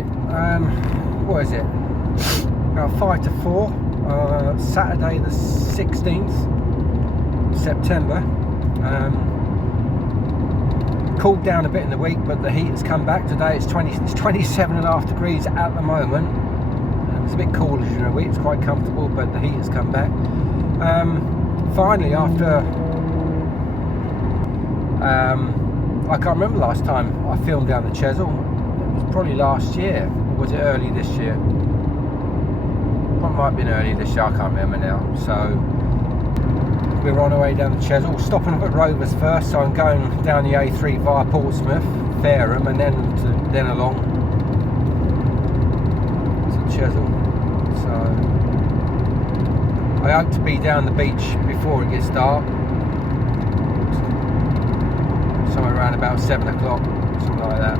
Right, what is it? About 5 to 4, Saturday the 16th September. Cooled down a bit in the week, but the heat has come back. Today it's 27.5 degrees at the moment. It's a bit cooler during the week, it's quite comfortable, but the heat has come back. Finally, after I can't remember last time I filmed down the Chesil. It was probably last year, or was it early this year? It might have been early this year, I can't remember now. So we're on our way down the Chesil, stopping up at Rovers first, so I'm going down the A3 via Portsmouth, Fareham, and then along to Chesil. So I hope to be down the beach before it gets dark, somewhere around about 7 o'clock, something like that,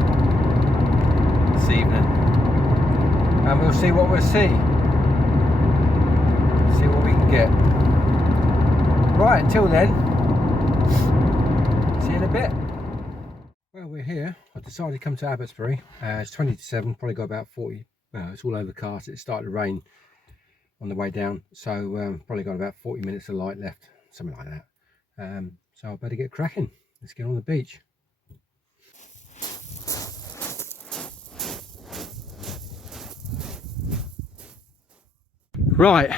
this evening, and we'll see what we'll see what we can get. Right, until then, see you in a bit. Well, we're here. I decided to come to Abbotsbury. It's 20 to 7, probably got about 40, well, it's all overcast. It started to rain on the way down, so probably got about 40 minutes of light left, something like that. So I better get cracking. Let's get on the beach. Right,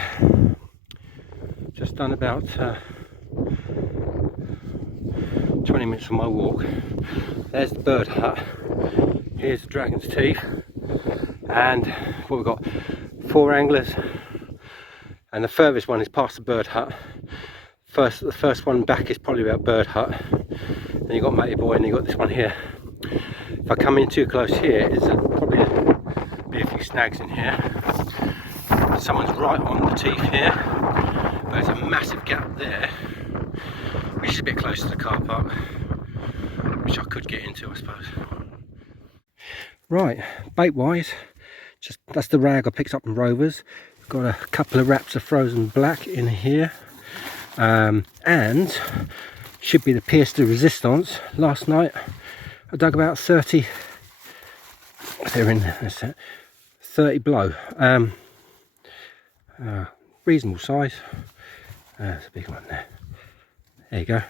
just done about 20 minutes of my walk. There's the bird hut, here's the Dragon's Teeth, and what we've got, 4 anglers, and the furthest one is past the bird hut. The first one back is probably about bird hut, then you've got Matey Boy, and you've got this one here. If I come in too close here, there's probably be a few snags in here. Someone's right on the teeth here, but there's a massive gap there, which is a bit close to the car park, which I could get into, I suppose. Right, bait wise, just that's the rag I picked up from Rovers. Got a couple of wraps of frozen black in here, and should be the pièce de résistance. Last night I dug about 30, they're in there, 30 blow, reasonable size. There's a big one there. There you go.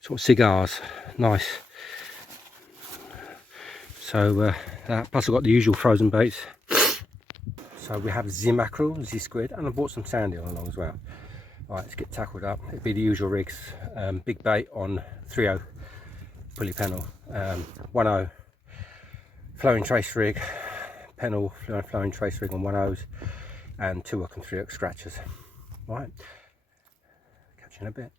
Sort of cigars, nice. So that, plus I've got the usual frozen baits. So we have the mackerel, the squid, and I bought some sand eel along as well. Right, let's get tackled up. It'd be the usual rigs. Big bait on 3/0 pulley pennel, 1/0 flowing trace rig, pennel flowing trace rig on 1/0s, and 2-hook and 3-hook scratchers. Right, catch you in a bit.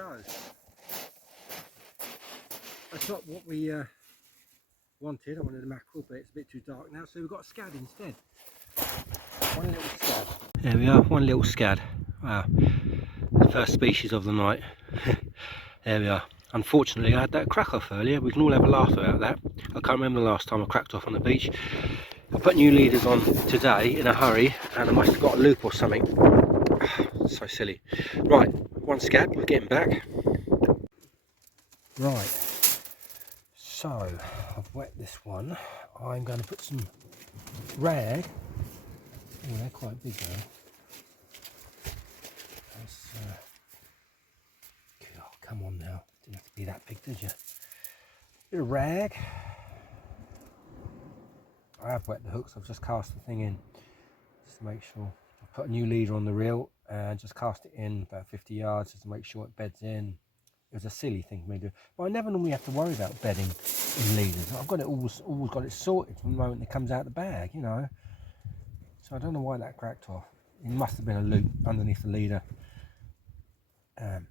So, that's not what we wanted. I wanted a mackerel, but it's a bit too dark now, so we've got a scad instead. One little scad. There we are, one little scad. Wow, first species of the night. There we are. Unfortunately, I had that crack off earlier. We can all have a laugh about that. I can't remember the last time I cracked off on the beach. I put new leaders on today in a hurry, and I must have got a loop or something. So silly. Right, one scad, we're getting back. Right, so I've wet this one. I'm going to put some rag. Oh, they're quite big though. Oh, come on now, didn't have to be that big, did you? Bit of rag. I have wet the hooks, I've just cast the thing in just to make sure. I put a new leader on the reel and just cast it in about 50 yards just to make sure it beds in. It was a silly thing for me to do, but I never normally have to worry about bedding in leaders. I've got it always got it sorted from the moment it comes out of the bag, you know. So I don't know why that cracked off. It must have been a loop underneath the leader.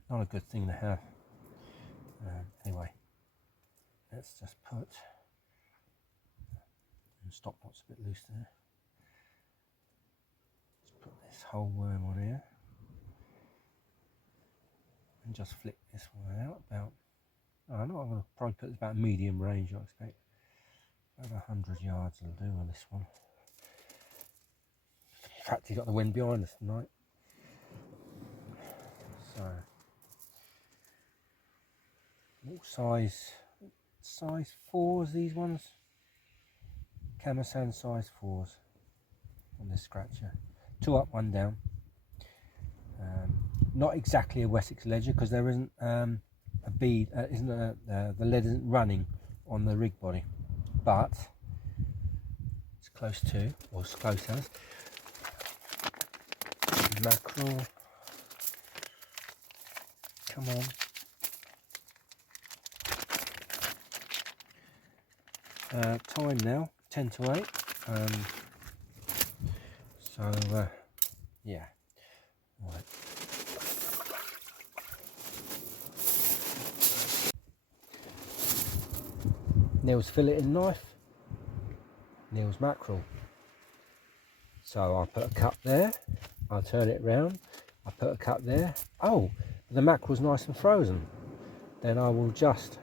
Not a good thing to have. Anyway, let's just put the stop knot's a bit loose there. Let's put this whole worm on here and just flick this one out. About, I know I'm going to probably put this about medium range. I expect about 100 yards will do on this one. Practically got the wind behind us tonight. So, what size 4s these ones? Camasan size 4s on this scratcher. 2 up, 1 down. Not exactly a Wessex ledger because there isn't a bead, the lead isn't running on the rig body, but it's close to, or as close as. Mackerel. Come on. Time now, 10 to 8. Yeah. Right. Neil's filleting knife, Neil's mackerel. So I'll put a cut there, I'll turn it round, I'll put a cut there. Oh, the mackerel's nice and frozen. Then I will just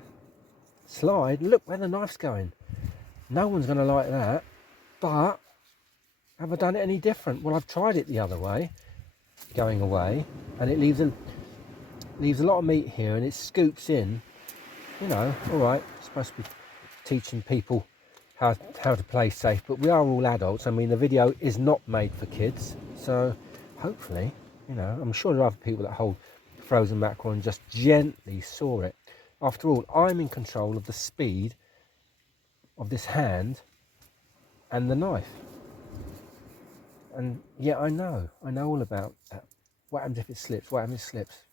slide. Look where the knife's going. No one's going to like that, but have I done it any different? Well, I've tried it the other way, going away, and it leaves a lot of meat here, and it scoops in. You know, all right, supposed to be teaching people how to play safe, but we are all adults. I mean, the video is not made for kids, so hopefully, you know, I'm sure there are other people that hold frozen mackerel and just gently saw it. After all, I'm in control of the speed of this hand and the knife. And yeah, I know all about that. What happens if it slips? What happens if it slips?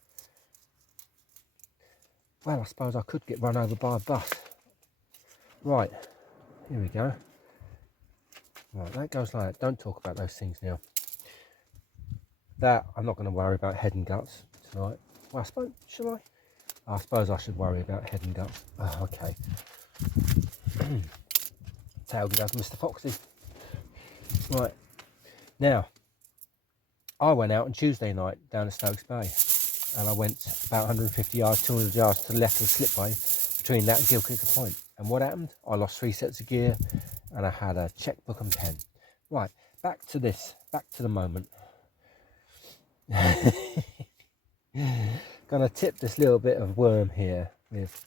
Well, I suppose I could get run over by a bus. Right, here we go. Right, that goes like that. Don't talk about those things now. That, I'm not going to worry about head and guts tonight. Well, I suppose, should I? I suppose I should worry about head and guts. Oh, okay. Tail goes Mr. Foxy. Right, now, I went out on Tuesday night down at Stokes Bay, and I went about 150 yards, 200 yards to the left of the slipway between that and Gilkicker Point. And what happened? I lost 3 sets of gear, and I had a checkbook and pen. Right, back to this, back to the moment. Gonna tip this little bit of worm here with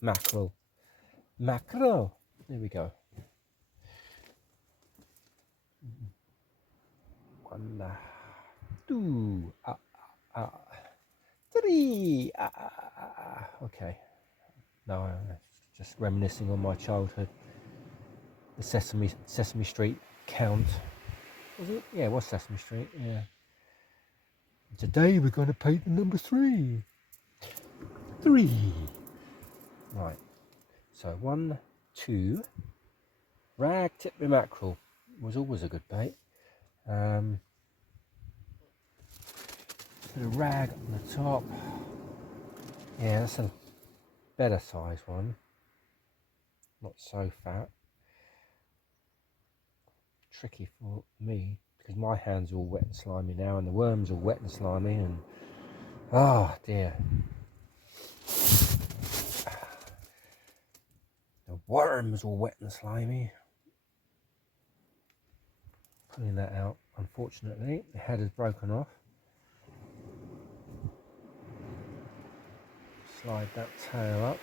mackerel. Mackerel. There we go. 1, 2, 3. Okay. No, just reminiscing on my childhood. The Sesame Street count. Was it? Yeah, it was Sesame Street. Yeah. Today we're going to paint the number 3. 3. Right. So 1, 2. Rag tip with mackerel was always a good bait. Put a rag on the top. Yeah, that's a better size one. Not so fat. Tricky for me because my hands are all wet and slimy now, and the worms are wet and slimy, and oh dear. The worms all wet and slimy. Pulling that out, unfortunately. The head is broken off. Slide that tail up.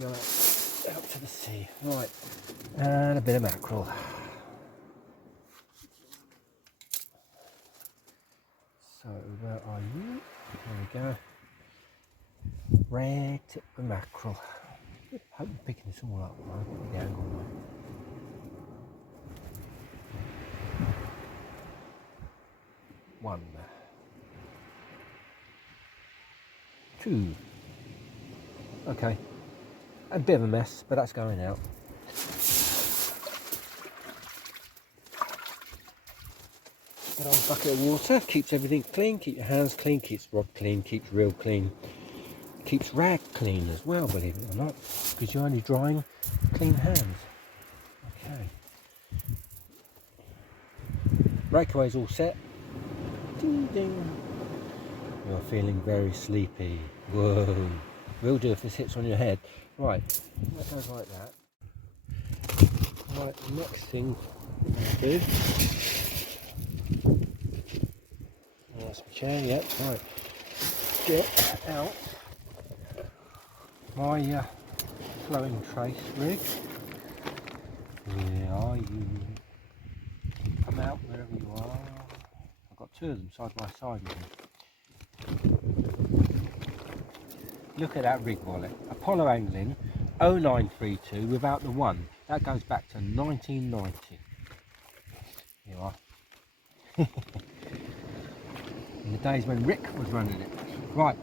Go out to the sea. Right, and a bit of mackerel. So where are you? There we go. Red tip of mackerel. I hope I'm picking this all up, right? The angle right. One. Two. Okay. A bit of a mess, but that's going out. Get on a bucket of water, keeps everything clean, keep your hands clean, keeps rod clean, keeps reel clean, keeps rag clean as well, believe it or not, because you're only drying clean hands. Okay. Breakaway's all set. Ding ding. You're feeling very sleepy. Whoa. Will do if this hits on your head. Right, that goes like that. Right, the next thing we'll do. That's my chair, yep, right. Get out my flowing trace rig. Where are you? Come out wherever you are. I've got two of them side by side with me. Look at that rig wallet. Apollo Angling 0932 without the one. That goes back to 1990. Here you are. In the days when Rick was running it. Right.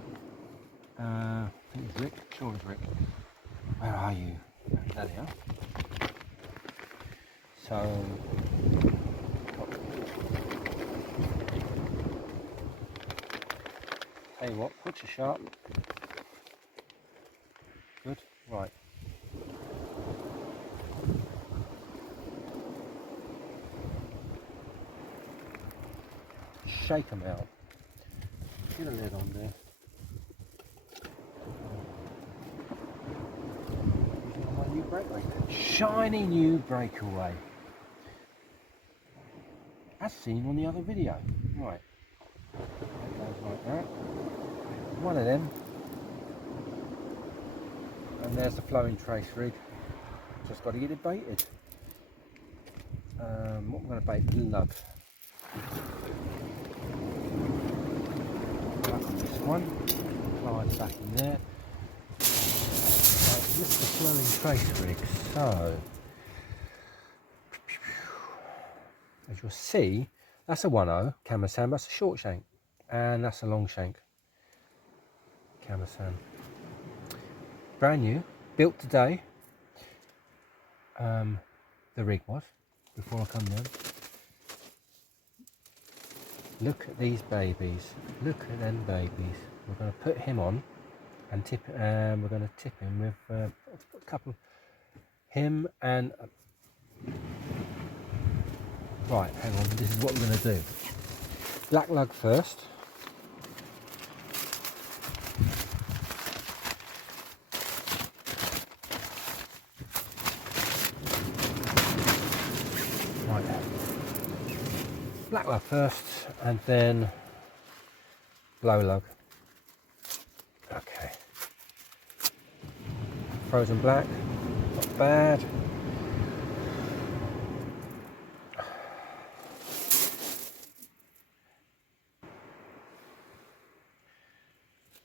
I think it's Rick. Sure it's Rick. Where are you? There they are. So, tell you what, put your sharp. Good. Right. Shake them out. Get a lid on there. My new breakaway. Shiny new breakaway. As seen on the other video. Right. That goes like that. One of them. And there's the flowing trace rig. Just got to get it baited. What I'm going to bait? Lug. Lug on this one. Slide back in there. Right, this is the flowing trace rig. So, as you'll see, that's a 1.0 Camasan, that's a short shank, and that's a long shank Camasan. Brand new, built today. The rig was before I come down. Look at these babies. Look at them babies. We're going to put him on and tip. We're going to tip him with a couple. Him and. Right, hang on. This is what we're going to do. Black lug first. Right. Black lug first, and then blow lug. Okay. Frozen black, not bad.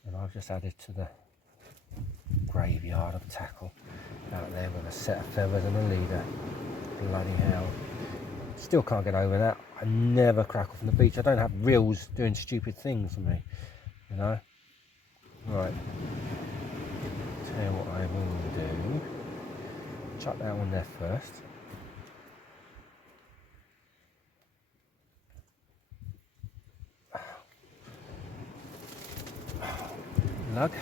And I've just added to the graveyard of tackle out there with a set of feathers and a leader. Bloody hell. Still can't get over that. I never crack off on the beach. I don't have reels doing stupid things for me, you know. Right. Tell you what I will do. Chuck that one there first. lug.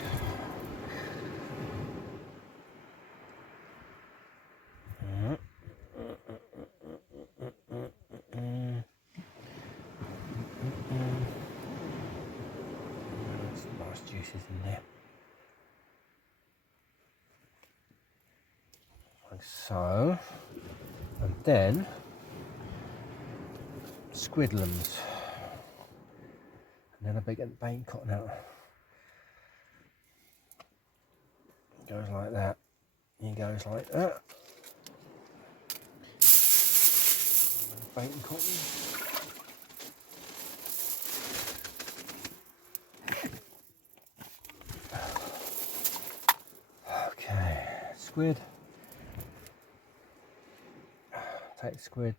Some nice juices in there. Like so. And then squidlums. And then I get the bacon cotton out. It goes like that. He goes like that. Bacon cotton. Okay, squid. Take the squid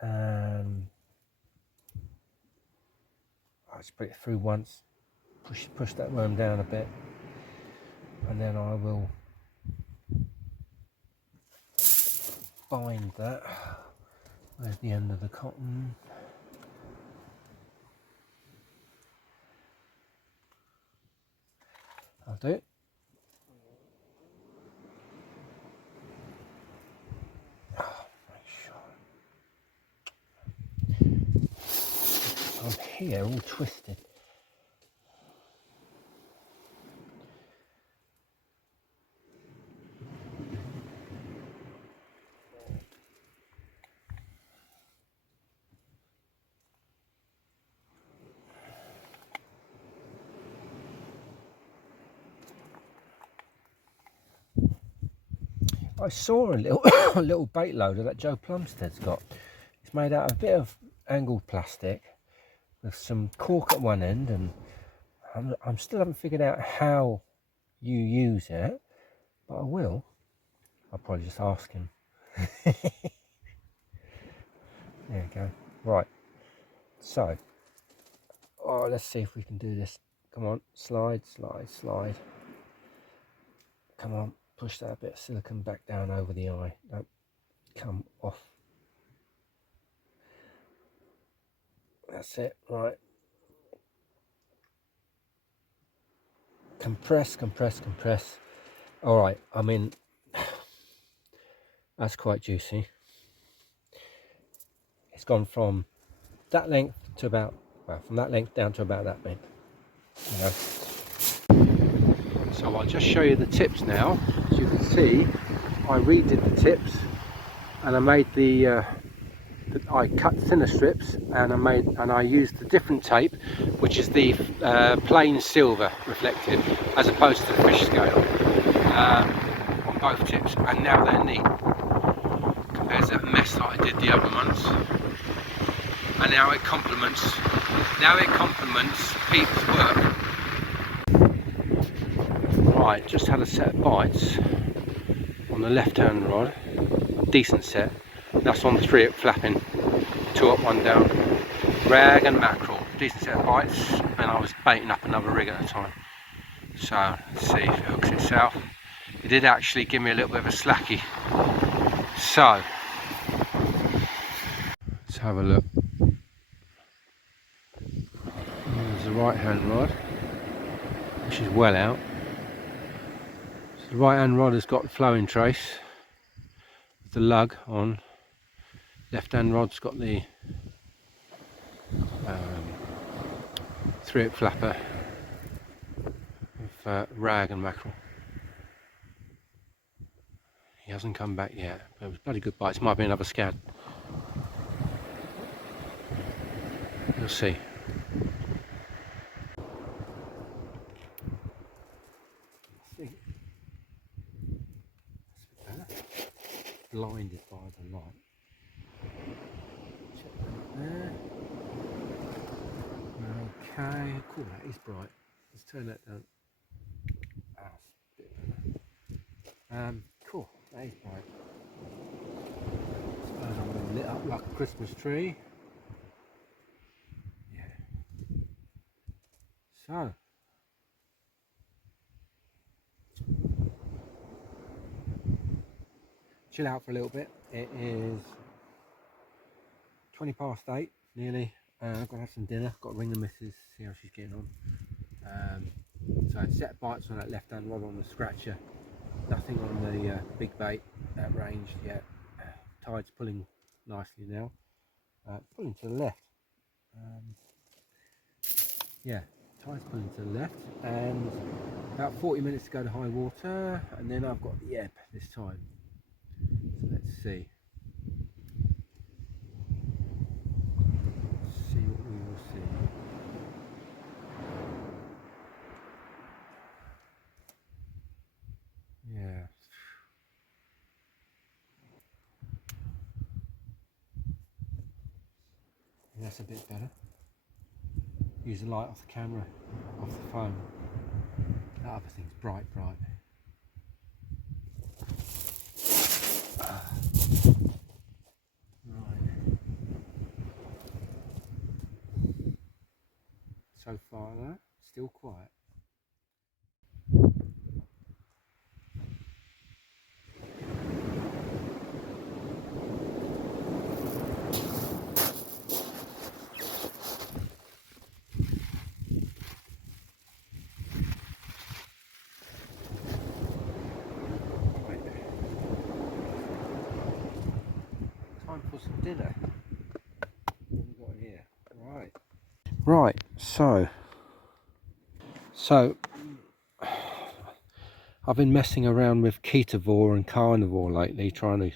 and I just put it through once. Push that worm down a bit, and then I will bind that. Where's the end of the cotton? I'll do it. Oh, make sure. I'm here, all twisted. I saw a little a little bait loader that Joe Plumstead's got. It's made out of a bit of angled plastic with some cork at one end, and I'm still haven't figured out how you use it, but I will. I'll probably just ask him. There you go. Right. So, let's see if we can do this. Come on, slide, slide, slide. Come on, push that bit of silicone back down over the eye. Don't come off. That's it, right. Compress, compress, compress. All right, I mean, that's quite juicy. It's gone from that length to about, well, from that length down to about that big. You know. So I'll just show you the tips now. As you can see, I redid the tips, and I made I cut thinner strips, and I used the different tape, which is the plain silver reflective, as opposed to the fish scale, on both tips, and now they're neat compared to that mess that I did the other months. And now it complements Pete's work. Right, just had a set of bites on the left hand rod, a decent set. That's on the 3-up flapping, 2 up, 1 down, rag and mackerel, decent set of bites, and I was baiting up another rig at the time. So let's see if it hooks itself. It did actually give me a little bit of a slacky. So let's have a look. There's the right hand rod, which is well out. So the right hand rod has got the flowing trace, the lug on. Left hand rod's got the 3-up flapper with rag and mackerel. He hasn't come back yet, but it was bloody good bites. Might be another scad. You'll see. Blinded by the light. Check that there. Okay, cool, that is bright. Let's turn that down. Ah, it's a bit better. Cool, that is bright. I suppose I'm going to lit up like a Christmas tree. Yeah. So. Chill out for a little bit. It is 20 past 8 nearly. I've got to have some dinner. Got to ring the missus, see how she's getting on. So set bites on that left hand rod on the scratcher, nothing on the big bait at range yet. Tide's pulling nicely now, pulling to the left. Yeah, tide's pulling to the left, and about 40 minutes to go to high water, and then I've got the ebb this time. So let's see. See what we will see. Yeah. That's a bit better. Use the light off the camera, off the phone. That other thing's bright. Right. So far though, still quiet. Time for some dinner. What have we got here? Right, so I've been messing around with ketovore and carnivore lately, trying to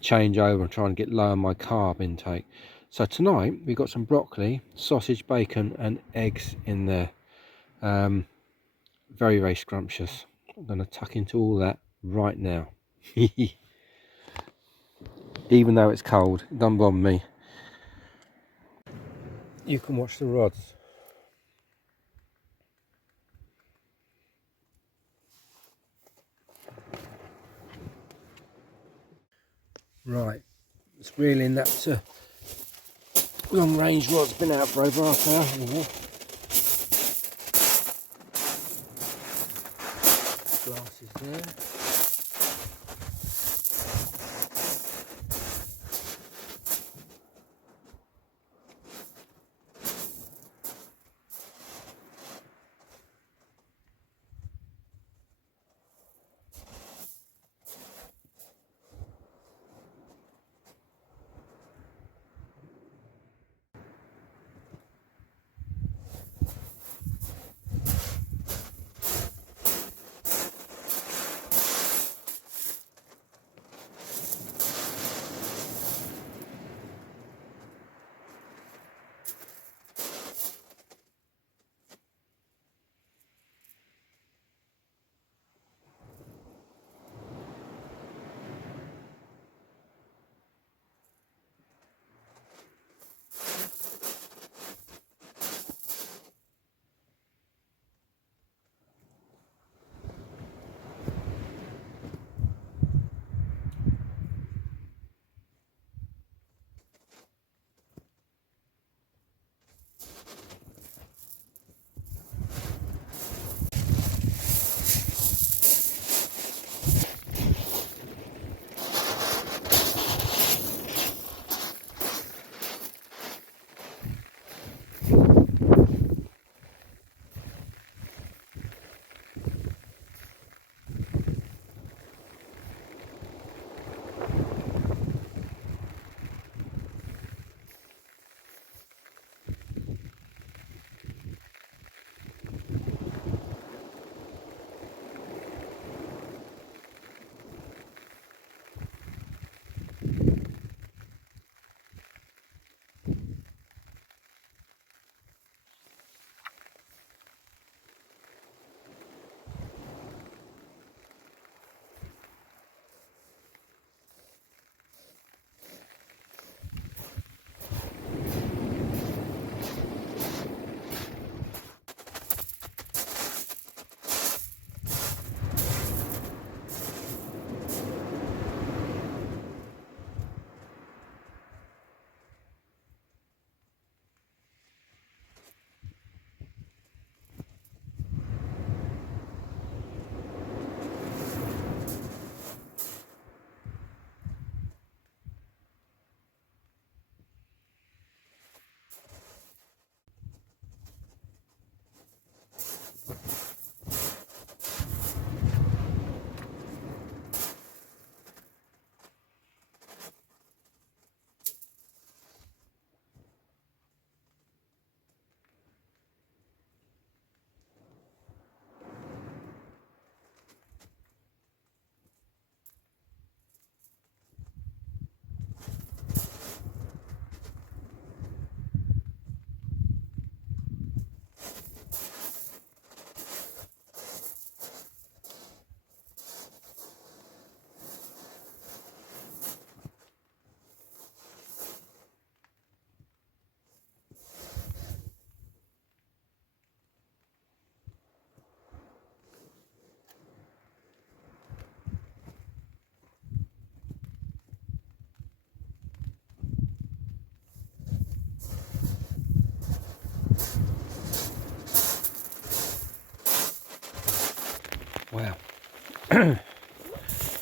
change over and trying to get lower my carb intake. So tonight we've got some broccoli, sausage, bacon and eggs in there. Very scrumptious. I'm going to tuck into all that right now. Even though it's cold, it doesn't bother me. You can watch the rods. Right, it's reeling that long range rod's been out for over half an hour. Glasses there.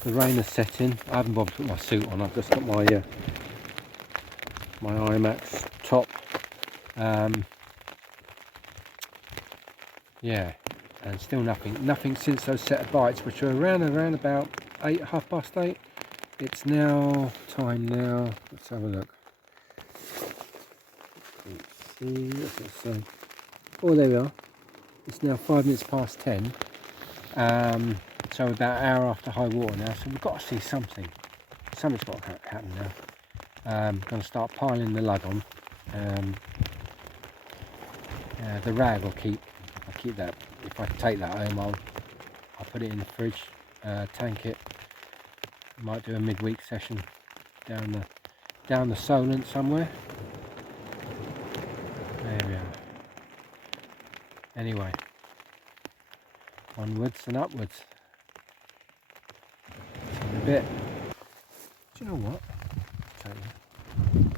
the rain has set in. I haven't bothered to put my suit on. I've just got my my IMAX top. Yeah, and still nothing since those set of bites, which are around about 8, 8:30. It's now time now. Let's have a look. Let's see. What's it say? Oh, there we are. It's now 5 minutes past 10. So about an hour after high water now. So we've got to see something. Something's got to happen now. Going to start piling the lug on. The rag I'll keep that. If I take that home, I'll put it in the fridge, tank it. Might do a midweek session down the Solent somewhere. There we are. Anyway, onwards and upwards. See you in a bit. Do you know what? I'll tell you.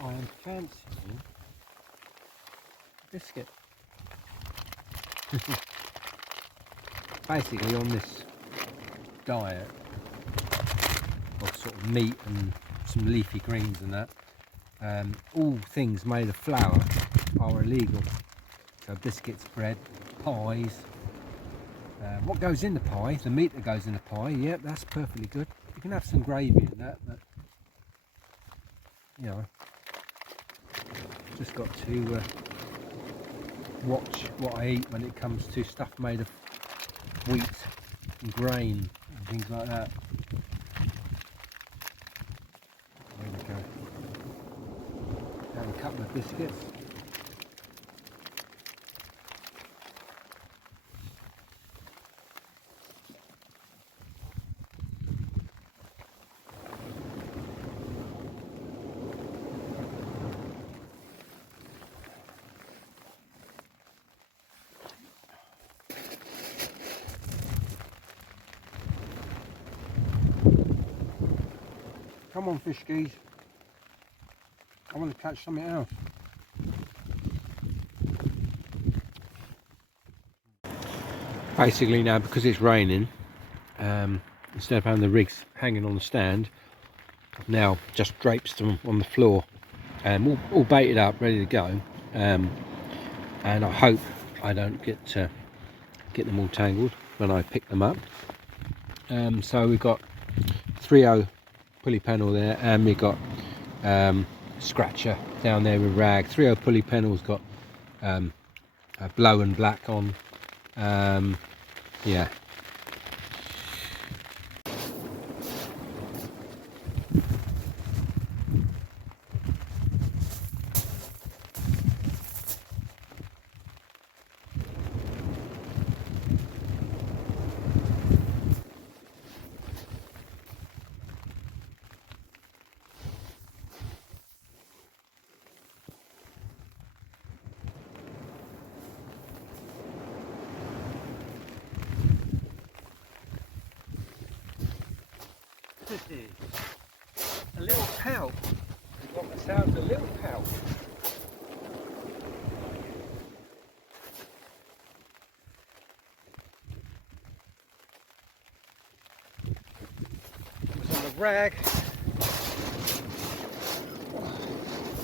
I am fancying a biscuit. Basically, on this diet of sort of meat and some leafy greens and that, all things made of flour are illegal. So biscuits, bread, pies. What goes in the pie, the meat that goes in the pie, yeah, that's perfectly good. You can have some gravy in that, but you know, just got to watch what I eat when it comes to stuff made of wheat and grain and things like that. There we go. Have a couple of biscuits. Come on, fish skis. I want to catch something else. Basically now, because it's raining, instead of having the rigs hanging on the stand, I've now just draped them on the floor, all baited up, ready to go. And I hope I don't get them all tangled when I pick them up. So we've got 3/0 pulley panel there, and we've got scratcher down there with rag. 3/0 pulley panel's got blow and black on. Yeah. A little pout. You've got the sound of a little pout. It was on the rag.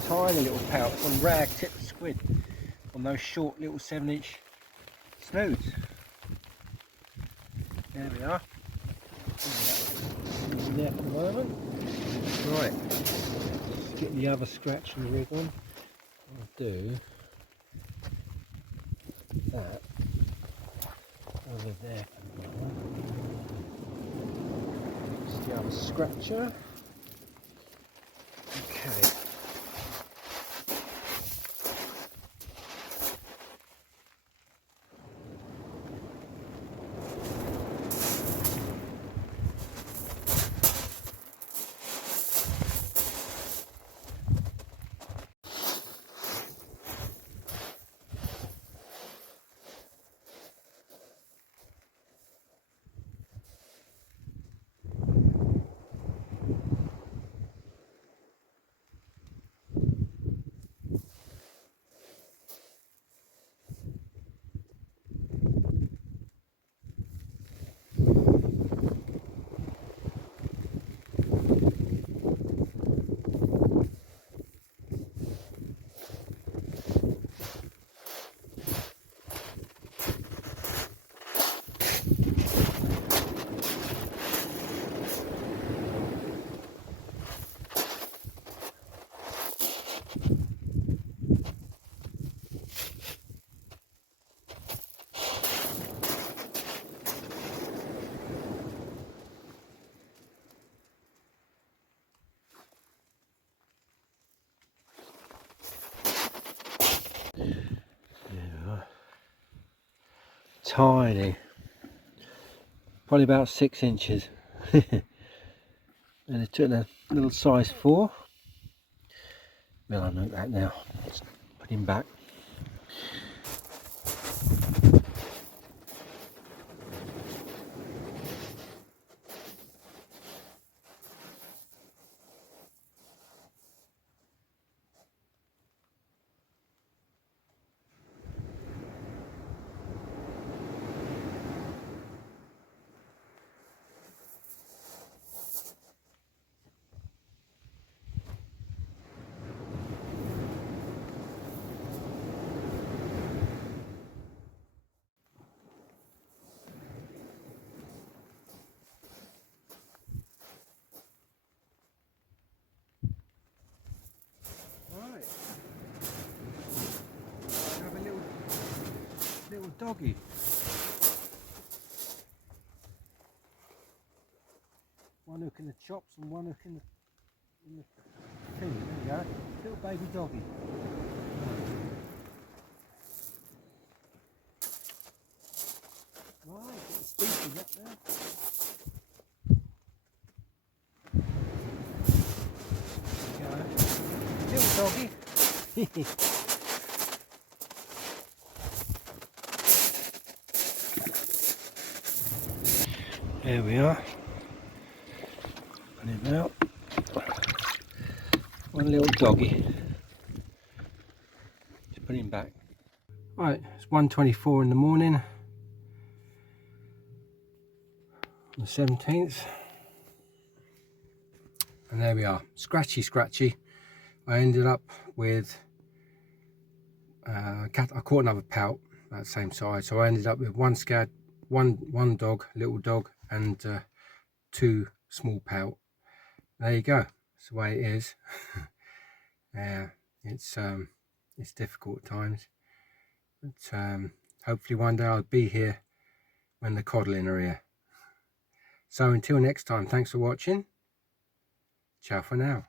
Tiny little pout on rag tipped squid on those short little 7-inch snoods. There we are. There for the moment. Right, let's get the other scratch and rig on. I'll do that over there for the moment. It's the other scratcher. Okay. tiny, probably about 6 inches. And it took a little size 4. We'll unhook that now. Let's put him back. Right, have a little doggy. One hook in the chops and one hook in the thing. There you go, little baby doggy. Right, it's species up there. Little doggy. There we are. Put him out. One little doggy. Just put him back. Right, it's 1:24 in the morning on the 17th. And there we are. Scratchy. I ended up with I caught another pout that same size, so I ended up with one scad, one dog, little dog, and 2 small pout. There you go. That's the way it is. Yeah, it's difficult at times, but hopefully one day I'll be here when the codling are here. So until next time, thanks for watching. Ciao for now.